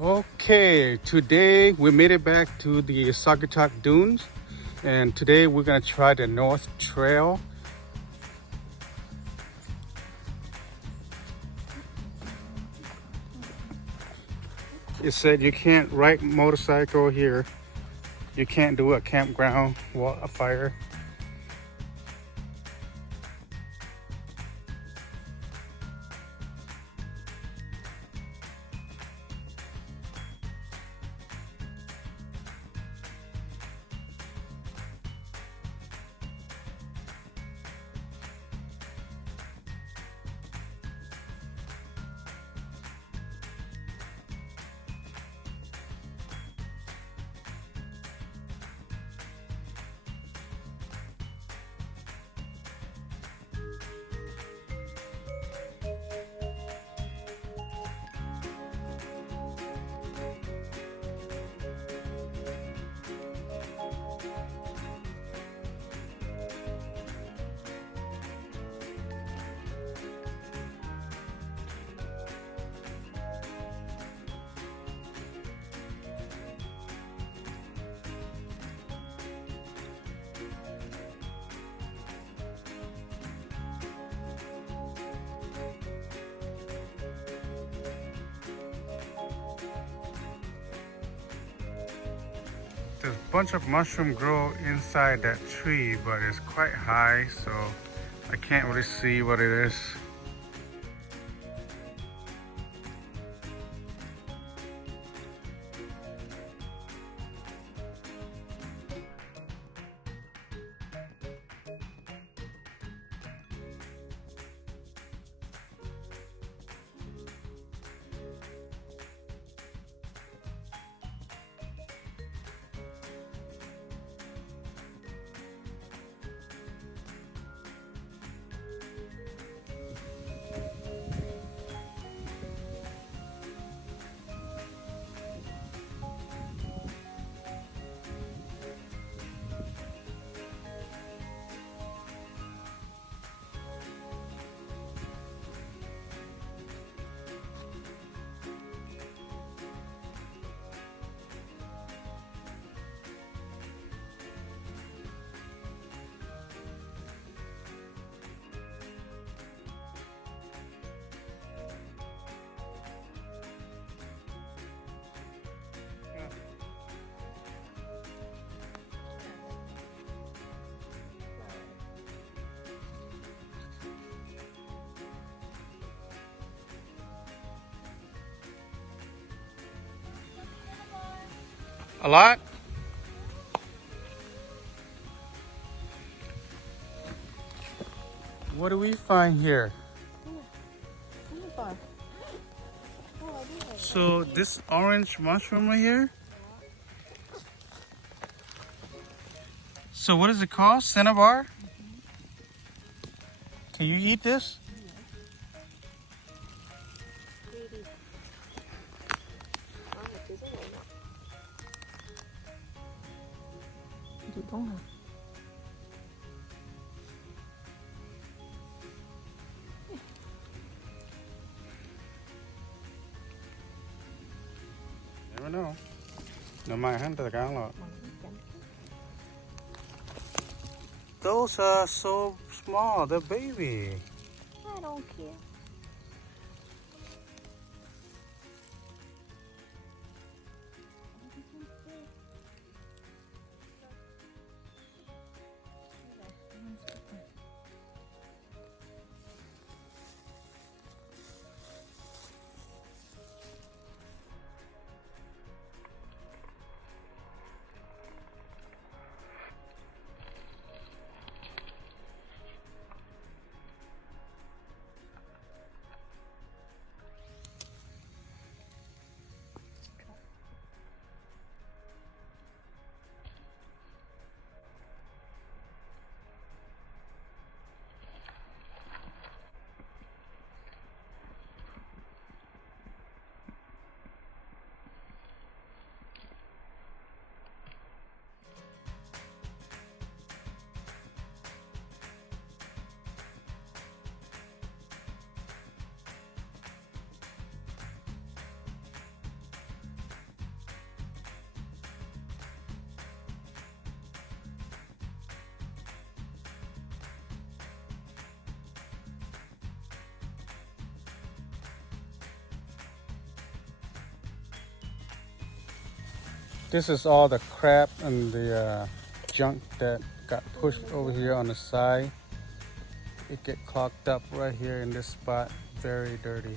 Okay, today we made it back to the Saugatuck Dunes, and today we're gonna try the North Trail. It said you can't ride motorcycle here. You can't do a campground fire. There's a bunch of mushroom grow inside that tree, but it's quite high, so I can't really see what it is. A lot? What do we find here? So this orange mushroom right here? So what is it called? Cinnabar? Can you eat this? Never know. No might hunt the lot. Those are so small, they're baby. I don't care. This is all the crap and the junk that got pushed over here on the side. It get clogged up right here in this spot. Very dirty.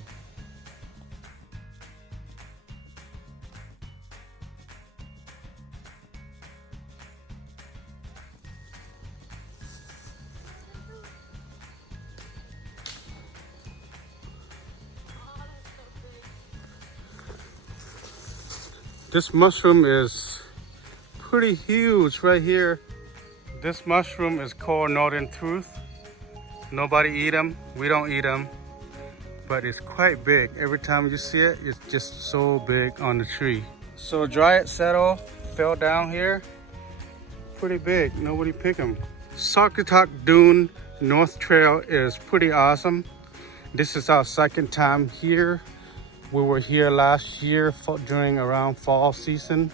This mushroom is pretty huge right here. This mushroom is called Northern Truth. Nobody eat them. We don't eat them. But it's quite big. Every time you see it, it's just so big on the tree. So Dryad Settle fell down here. Pretty big. Nobody pick them. Saugatuck Dune North Trail is pretty awesome. This is our second time here. We were here last year during around fall season.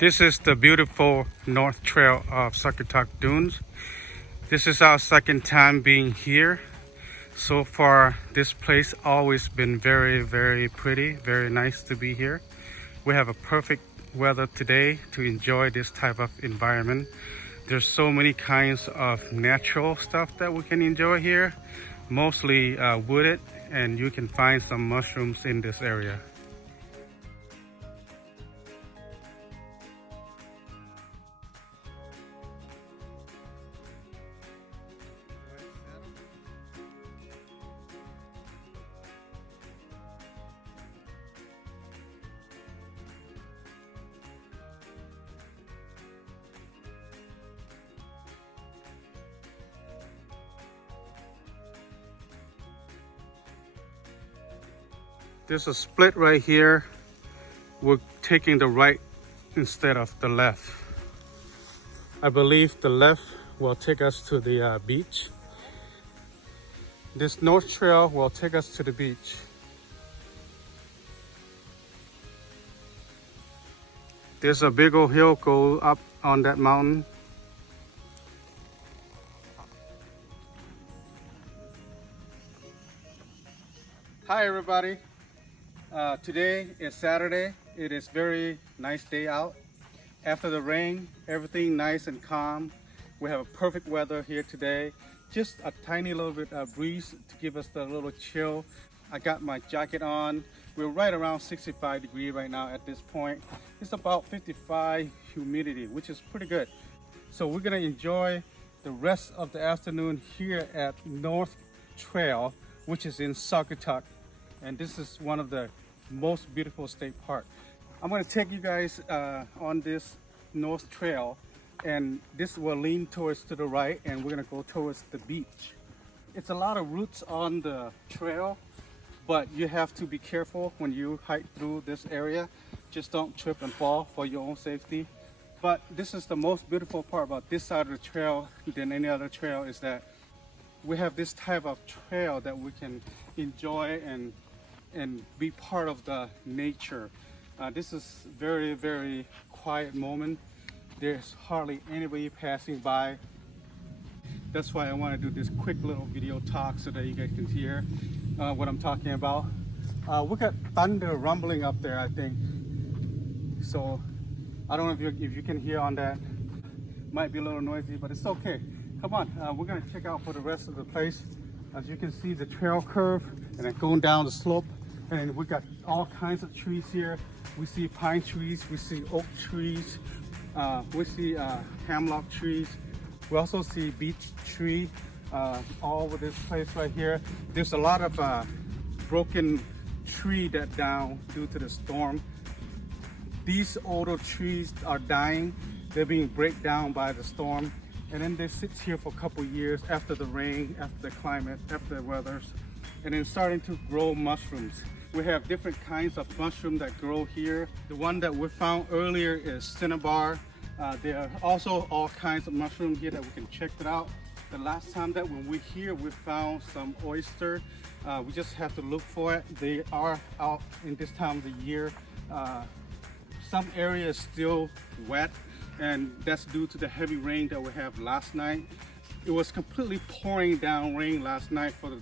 This is the beautiful North Trail of Saugatuck Dunes. This is our second time being here. So far, this place always been very, very pretty, very nice to be here. We have a perfect weather today to enjoy this type of environment. There's so many kinds of natural stuff that we can enjoy here, mostly wooded, and you can find some mushrooms in this area. There's a split right here. We're taking the right instead of the left. I believe the left will take us to the beach. This North Trail will take us to the beach. There's a big old hill go up on that mountain. Hi everybody. Today is Saturday. It is very nice day out. After the rain, everything nice and calm. We have a perfect weather here today. Just a tiny little bit of breeze to give us a little chill. I got my jacket on. We're right around 65 degrees right now at this point. It's about 55 humidity, which is pretty good. So we're gonna enjoy the rest of the afternoon here at North Trail, which is in Saugatuck. And this is one of the most beautiful state park. I'm going to take you guys on this North Trail, and this will lean towards to the right, and we're going to go towards the beach. It's a lot of roots on the trail, but you have to be careful when you hike through this area. Just don't trip and fall for your own safety. But this is the most beautiful part about this side of the trail than any other trail, is that we have this type of trail that we can enjoy and be part of the nature. This is very, very quiet moment. There's hardly anybody passing by. That's why I want to do this quick little video talk so that you guys can hear what I'm talking about. We got thunder rumbling up there, I think. So I don't know if you can hear on that. Might be a little noisy, but it's okay. Come on, we're gonna check out for the rest of the place. As you can see, the trail curve and then going down the slope. And then we got all kinds of trees here. We see pine trees, we see oak trees, we see hemlock trees. We also see beech tree all over this place right here. There's a lot of broken tree that down due to the storm. These older trees are dying. They're being break down by the storm. And then they sit here for a couple years after the rain, after the climate, after the weathers. and then starting to grow mushrooms. We have different kinds of mushroom that grow here. The one that we found earlier is cinnabar. There are also all kinds of mushroom here that we can check it out. The last time that when we're here, we found some oyster. We just have to look for it. They are out in this time of the year. Some area is still wet, and that's due to the heavy rain that we have last night. It was completely pouring down rain last night for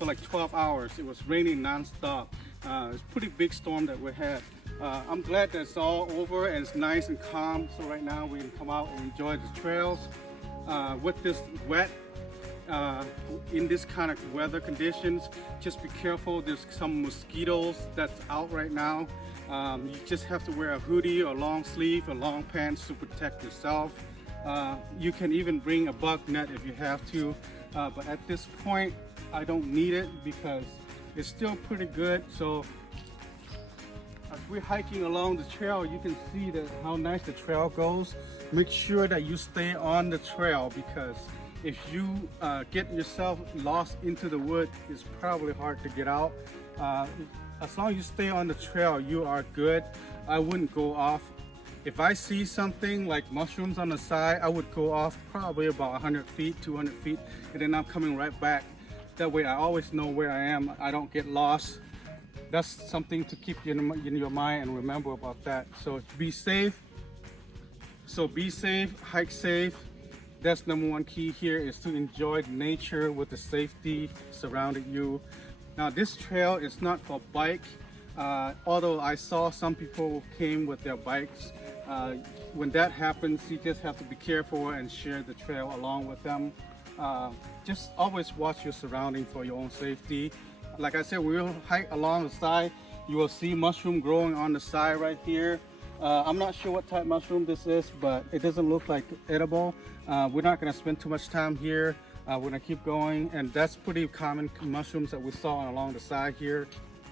like 12 hours. It was raining non-stop. It's a pretty big storm that we had. I'm glad that it's all over and it's nice and calm. So right now we can come out and enjoy the trails. With this wet, in this kind of weather conditions, just be careful. There's some mosquitoes that's out right now. You just have to wear a hoodie or long sleeve or long pants to protect yourself. You can even bring a bug net if you have to, but at this point I don't need it because it's still pretty good. So as we're hiking along the trail, you can see that how nice the trail goes. Make sure that you stay on the trail, because if you get yourself lost into the wood, it's probably hard to get out. As long as you stay on the trail, you are good. I wouldn't go off. If I see something like mushrooms on the side, I would go off probably about 100 feet, 200 feet, and then I'm coming right back. That way I always know where I am. I don't get lost. That's something to keep in your mind and remember about that. So be safe. Hike safe. That's #1 key here, is to enjoy nature with the safety surrounding you. Now this trail is not for bike, although I saw some people came with their bikes. When that happens, you just have to be careful and share the trail along with them. Just always watch your surroundings for your own safety. Like I said, we'll hike along the side. You will see mushroom growing on the side right here. I'm not sure what type of mushroom this is, but it doesn't look like edible. We're not going to spend too much time here. We're going to keep going, and that's pretty common mushrooms that we saw along the side here.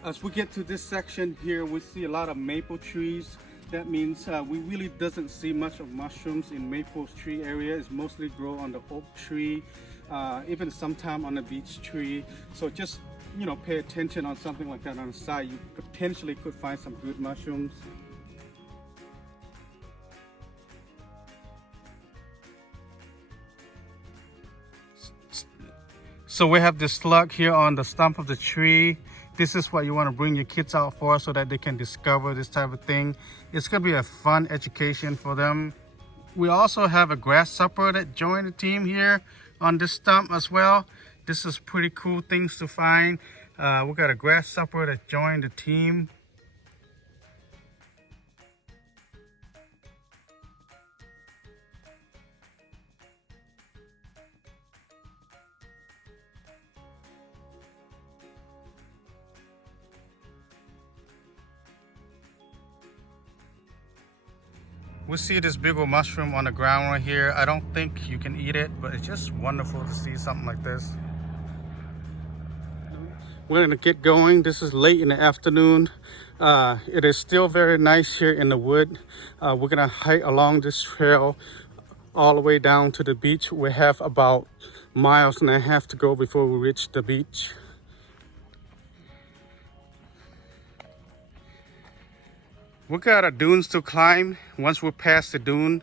As we get to this section here, we see a lot of maple trees. That means we really doesn't see much of mushrooms in maple tree area. It's mostly grow on the oak tree, even sometime on the beech tree. So just, you know, pay attention on something like that on the side. You potentially could find some good mushrooms. So we have this slug here on the stump of the tree. This is what you want to bring your kids out for, so that they can discover this type of thing. It's going to be a fun education for them. We also have a grasshopper that joined the team here on this stump as well. This is pretty cool things to find. We got a grasshopper that joined the team. We see this big old mushroom on the ground right here. I don't think you can eat it, but it's just wonderful to see something like this. We're gonna get going. This is late in the afternoon. It is still very nice here in the wood. We're gonna hike along this trail all the way down to the beach. We have about 1.5 miles to go before we reach the beach. We got a dunes to climb. Once we're past the dune,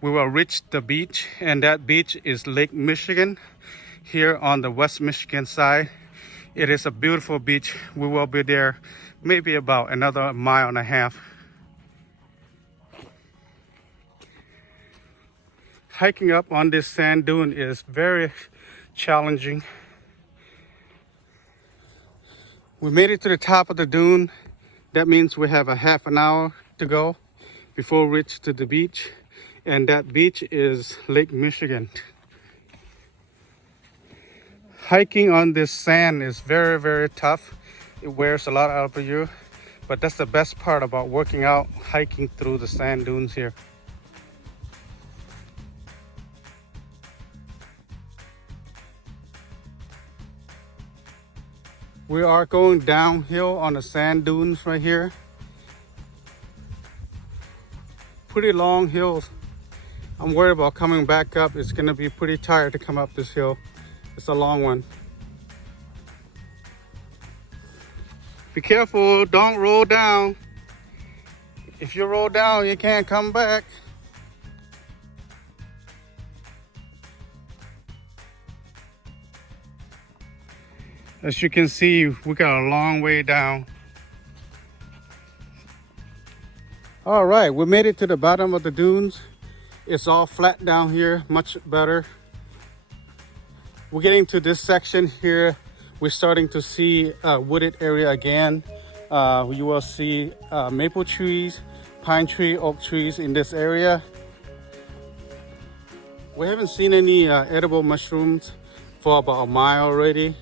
we will reach the beach, and that beach is Lake Michigan here on the West Michigan side. It is a beautiful beach. We will be there maybe about another 1.5 miles. Hiking up on this sand dune is very challenging. We made it to the top of the dune. That means we have a 1/2 hour to go before we reach to the beach, and that beach is Lake Michigan. Hiking on this sand is very, very tough. It wears a lot out of you, but that's the best part about working out, hiking through the sand dunes here. We are going downhill on the sand dunes right here. Pretty long hills. I'm worried about coming back up. It's gonna be pretty tired to come up this hill. It's a long one. Be careful, don't roll down. If you roll down, you can't come back. As you can see, we got a long way down. All right, we made it to the bottom of the dunes. It's all flat down here, much better. We're getting to this section here. We're starting to see a wooded area again. You will see maple trees, pine tree, oak trees in this area. We haven't seen any edible mushrooms for about a mile already.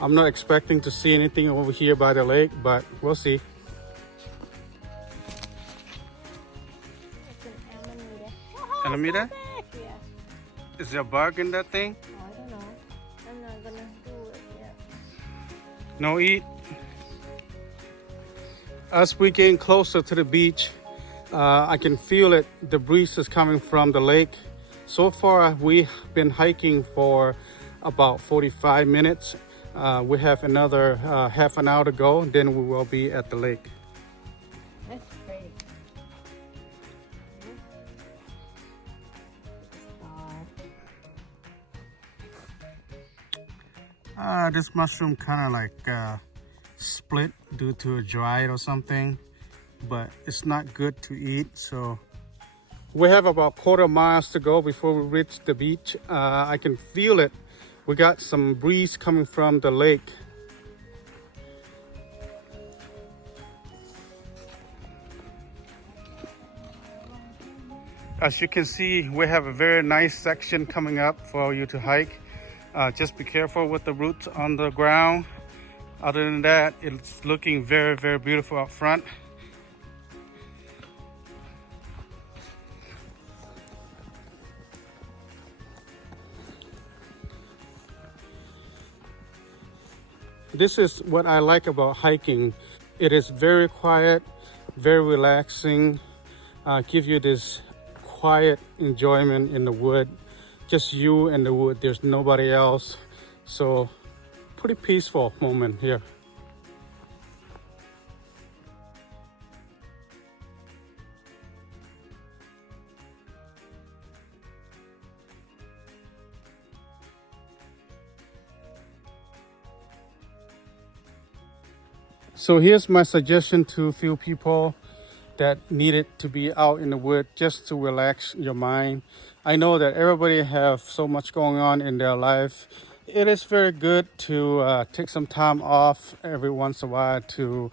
I'm not expecting to see anything over here by the lake, but we'll see. Alameda? Yeah. Is there a bug in that thing? I don't know. I'm not gonna do it yet. No eat. As we getting closer to the beach, I can feel it. The breeze is coming from the lake. So far, we've been hiking for about 45 minutes. We have another half an hour to go, then we will be at the lake. That's pretty. This mushroom kind of like split due to a dried or something, but it's not good to eat. So we have about quarter miles to go before we reach the beach. I can feel it. We got some breeze coming from the lake. As you can see, we have a very nice section coming up for you to hike. Just be careful with the roots on the ground. Other than that, it's looking very, very beautiful up front. This is what I like about hiking. It is very quiet, very relaxing. Give you this quiet enjoyment in the wood. Just you and the wood, there's nobody else. So pretty peaceful moment here. So here's my suggestion to a few people that needed to be out in the wood just to relax your mind. I know that everybody have so much going on in their life. It is very good to take some time off every once in a while to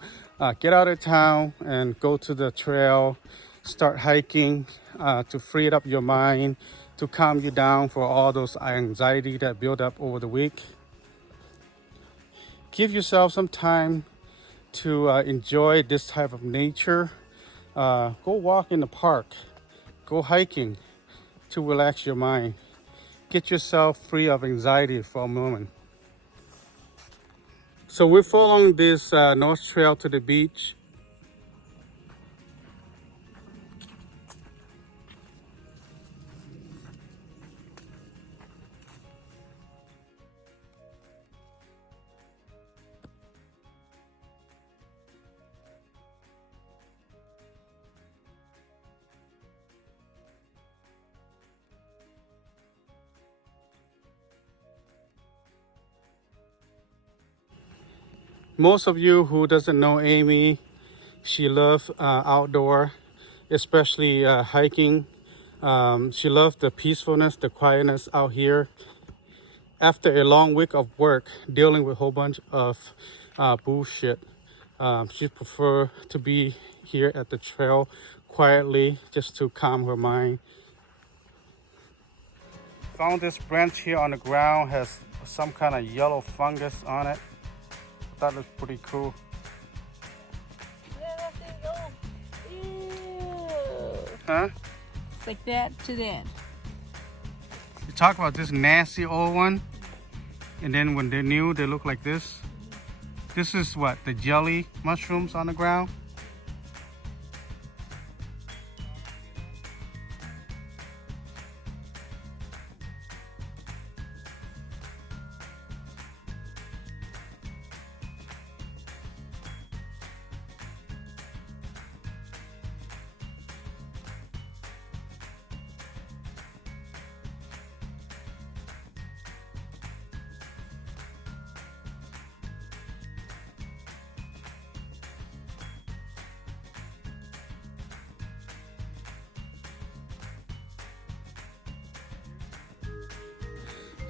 get out of town and go to the trail, start hiking to free up your mind, to calm you down for all those anxiety that build up over the week. Give yourself some time to enjoy this type of nature. Go walk in the park, go hiking to relax your mind. Get yourself free of anxiety for a moment. So we're following this north trail to the beach. Most of you who doesn't know Amy, she loves outdoor, especially hiking. She loves the peacefulness, the quietness out here. After a long week of work, dealing with a whole bunch of bullshit, she prefers to be here at the trail quietly, just to calm her mind. Found this branch here on the ground, has some kind of yellow fungus on it. That looks pretty cool. Yeah, that thing, oh. Ew. Huh? It's like that to that. You talk about this nasty old one, and then when they're new, they look like this. This is what, the jelly mushrooms on the ground?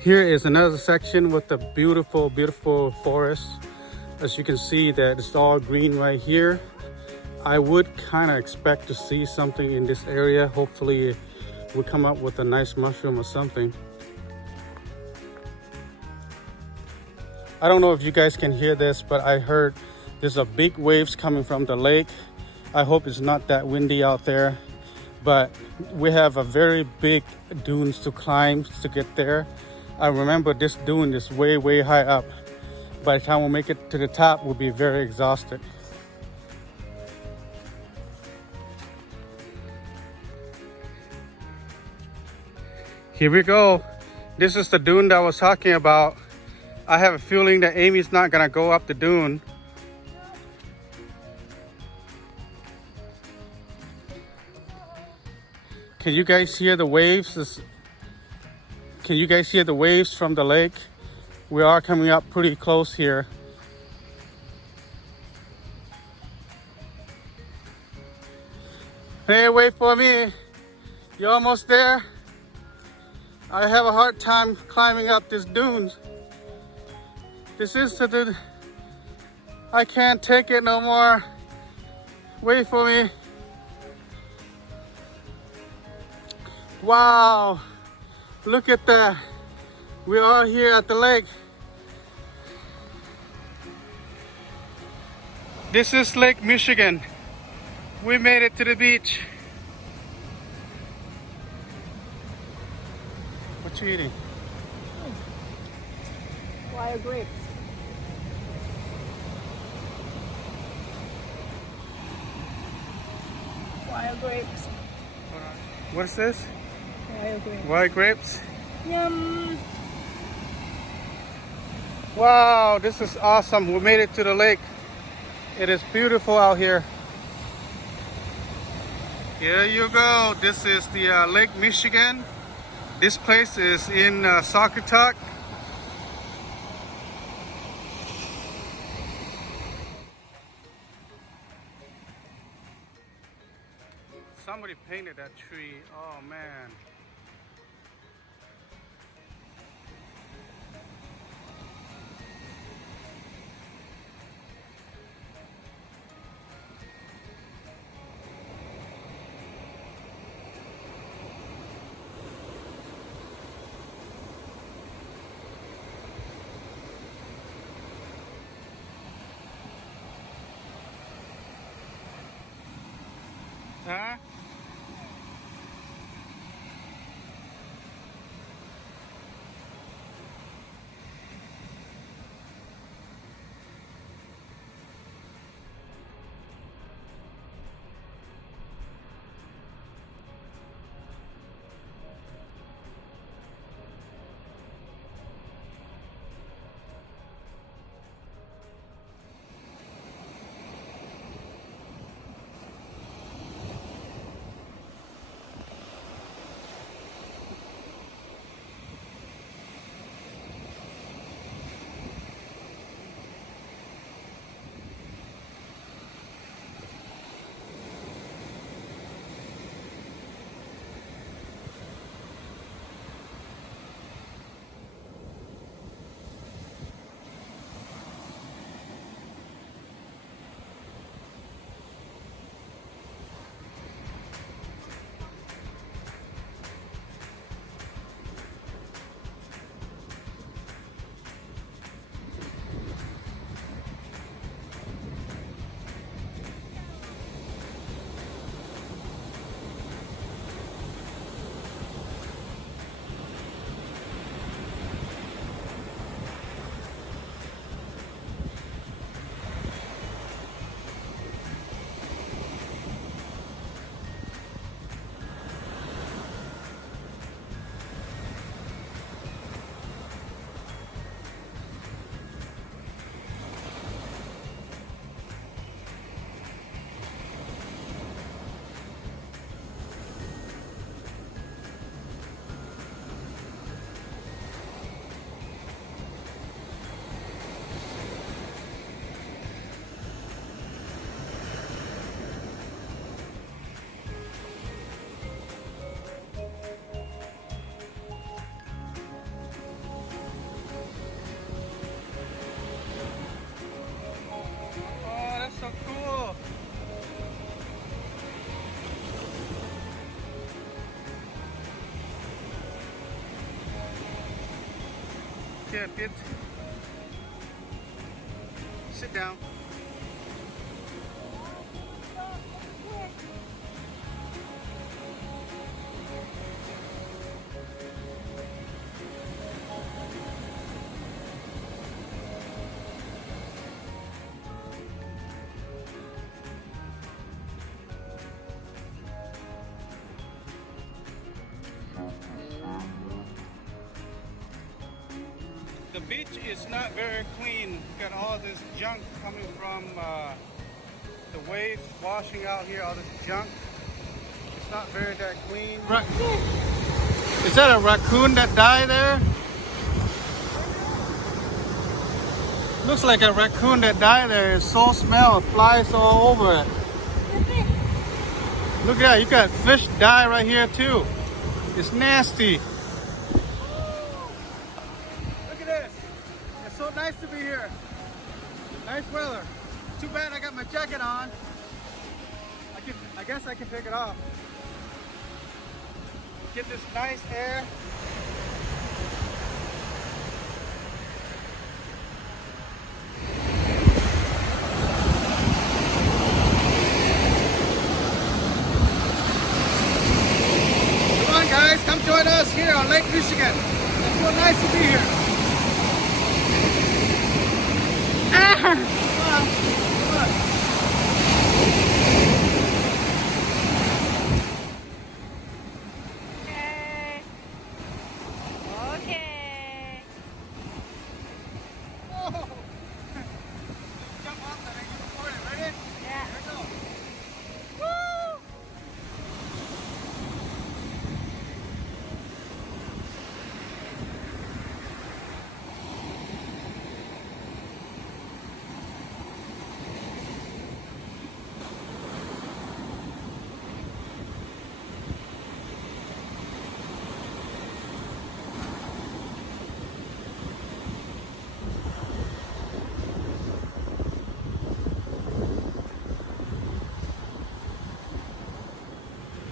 Here is another section with the beautiful, beautiful forest. As you can see that it's all green right here. I would kind of expect to see something in this area. Hopefully we'll come up with a nice mushroom or something. I don't know if you guys can hear this, but I heard there's a big waves coming from the lake. I hope it's not that windy out there, but we have a very big dunes to climb to get there. I remember this dune is way, way high up. By the time we make it to the top, we'll be very exhausted. Here we go. This is the dune that I was talking about. I have a feeling that Amy's not gonna go up the dune. Can you guys hear the waves? Can you guys hear the waves from the lake? We are coming up pretty close here. Hey, wait for me. You're almost there. I have a hard time climbing up this dune. This is I can't take it no more. Wait for me. Wow, look at that. We are here at the lake. This is Lake Michigan. We made it to the beach. What you eating? Wild grapes. Wild grapes. What is this? Wild grapes. Wild grapes? Yum. Wow, this is awesome. We made it to the lake. It is beautiful out here. Here you go. This is the Lake Michigan. This place is in Saugatuck. Somebody painted that tree. Oh man. Huh? here, Pete. Sit down. The beach is not very clean. Got all this junk coming from the waves washing out here, all this junk. It's not very that clean. Is that a raccoon that died there? Looks like a raccoon that died there. It's so smell, flies all over it. Look at that, you got fish die right here too. It's nasty. Look at this. It's so nice to be here. Nice weather. Too bad I got my jacket on. I guess I can take it off. Get this nice air. Come on guys, come join us here on Lake Michigan. It's so nice to be here. Come on. Come on. Okay. Oh. Jump off and I can record it. Ready? Yeah. Here we go. Woo!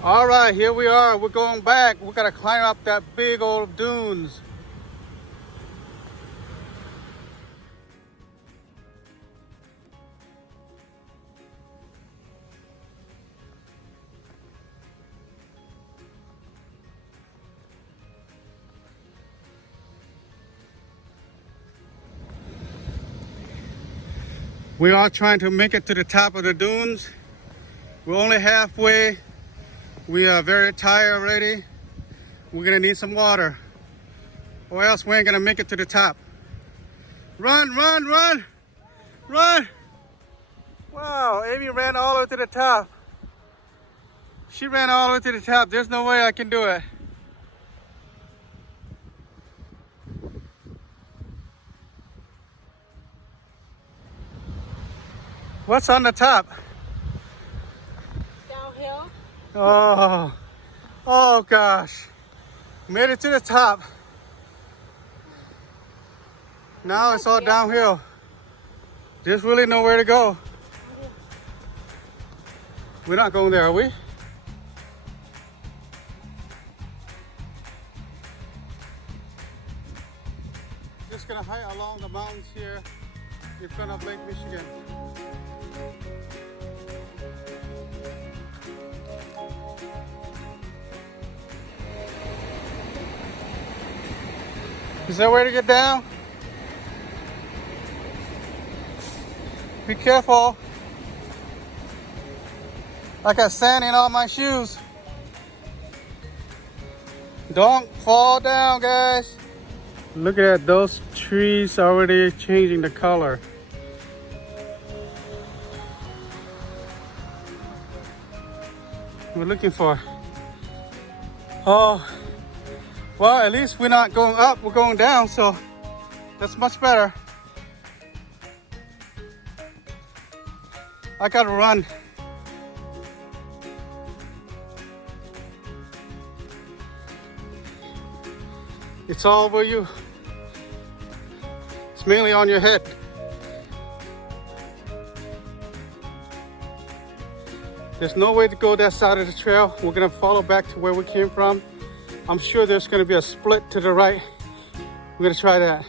All right, here we are. We're going back. We gotta climb up that big old dunes. We are trying to make it to the top of the dunes. We're only halfway. We are very tired already. We're gonna need some water, or else we ain't gonna make it to the top. Run, run, run, run. Wow, Amy ran all the way to the top. She ran all the way to the top. There's no way I can do it. What's on the top? Downhill. Oh gosh. Made it to the top. Now it's all downhill. There's really nowhere to go. We're not going there, are we? Just gonna hike along the mountains here in front of Lake Michigan. Is there a way to get down? Be careful. I got sand in all my shoes. Don't fall down, guys. Look at that, those trees already changing the color. We're looking for. Oh, well, at least we're not going up, we're going down, so that's much better. I gotta run. It's all over you. It's mainly on your head. There's no way to go that side of the trail. We're gonna follow back to where we came from. I'm sure there's gonna be a split to the right. We're gonna try that.